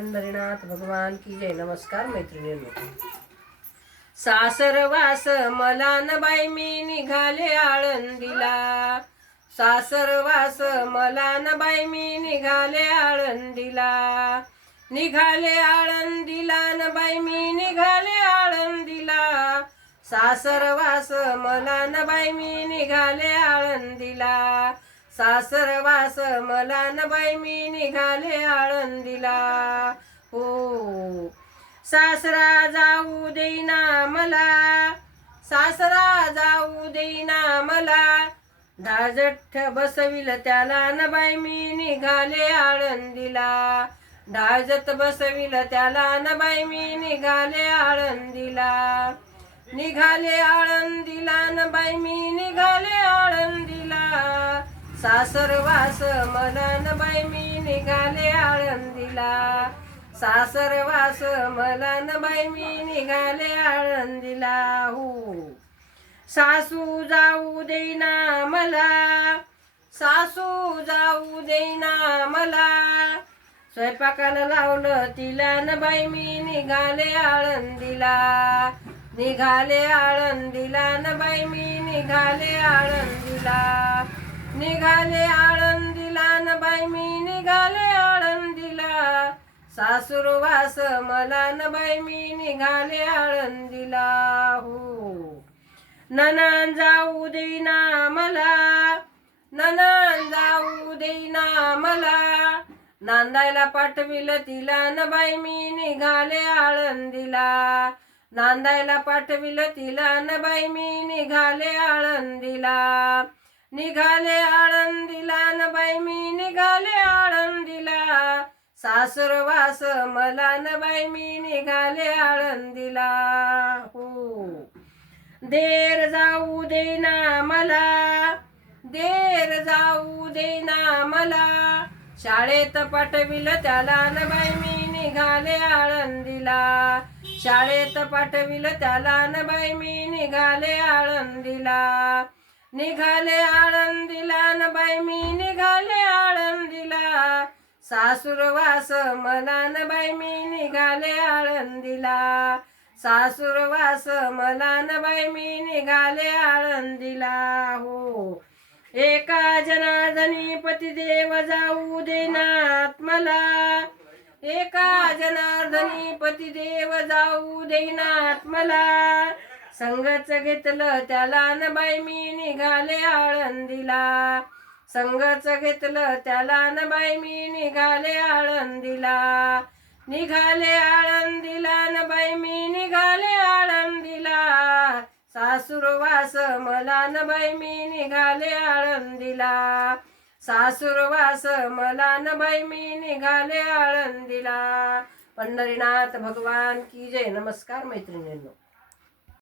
पंढरीनाथ भगवान की जय। नमस्कार मैत्रिणींनो. सासरवास मला न बाई मी निघाले आळंदीला. सासरवास मला न बाई मी निघाले आळंदीला. निघाले आळंदीला न बाई मी निघाले आळंदीला. सासरवास मला न बाई मी निघाले आळंदीला. सासरवास मला न बाई मी निघाले आळंदीला. हो. सासरा जाऊ देईना मला. सासरा जाऊ देईना मला. डाळजठ्ठ बसविल त्याला न बाई मी निघाले आळंदीला. डाळजत बसविल त्याला न बाई मी निघाले आळंदीला. निघाले आळंदीला न बाई मी निघाले सासरवास मला न बाई मी निघाले आळंदीला. सासरवास मला न बाई मी निघाले आळंदीला. हो. सासू जाऊ देईना मला. सासू जाऊ देईना मला. स्वयंपाकाला लावलं तिला न बाई मी निघाले आळंदीला. निघाले आळंदीला न बाई मी निघाले आळंदीला. निघाले आळंदीला न बाई मी निघाले आळंदीला. सासूरवास मला न बाई मी निघाले आळंदीला. हो. ननन जाऊ देना मला. ननन जाऊ देना मला. नांदायला पाठविलं तिला न बाई मी निघाले आळंदीला. नांदायला पाठविलं तिला न बाई मी निघाले आळंदीला. निघाले आळंदीला न बाई मी निघाले आळंदीला. सासुरवास मला न बाई मी निघाले आळंदीला. हो. देर जाऊ देना मला देर जाऊ देना मला. शाळेत पाठविलं त्याला न बाई मी निघाले आळंदीला. शाळेत पाठविलं त्याला न बाई मी निघाले आळंदीला. निघाले आळंदीला न बाई मी निघाले आळंदीला. सासूरवास मला न बाई मी निघाले आळंदीला. सासूरवास मला न बाई मी निघाले आळंदीला. हो एका जनार्दनी पतिदेव जाऊ देनात मला. एका जनार्दनी पतिदेव जाऊ देनात मला. संगच घेतलं त्याला न बाई मी निघाले आळंदीला. संगच घेतलं त्याला न बाई मी निघाले आळंदीला. निघाले आळंदीला न बाई मी निघाले आळंदीला. सासुरवास मला न बाई मी निघाले आळंदीला. सासुरवास मला न बाई मी निघाले आळंदीला. पंढरीनाथ भगवान की जय. नमस्कार मैत्रिणींनो.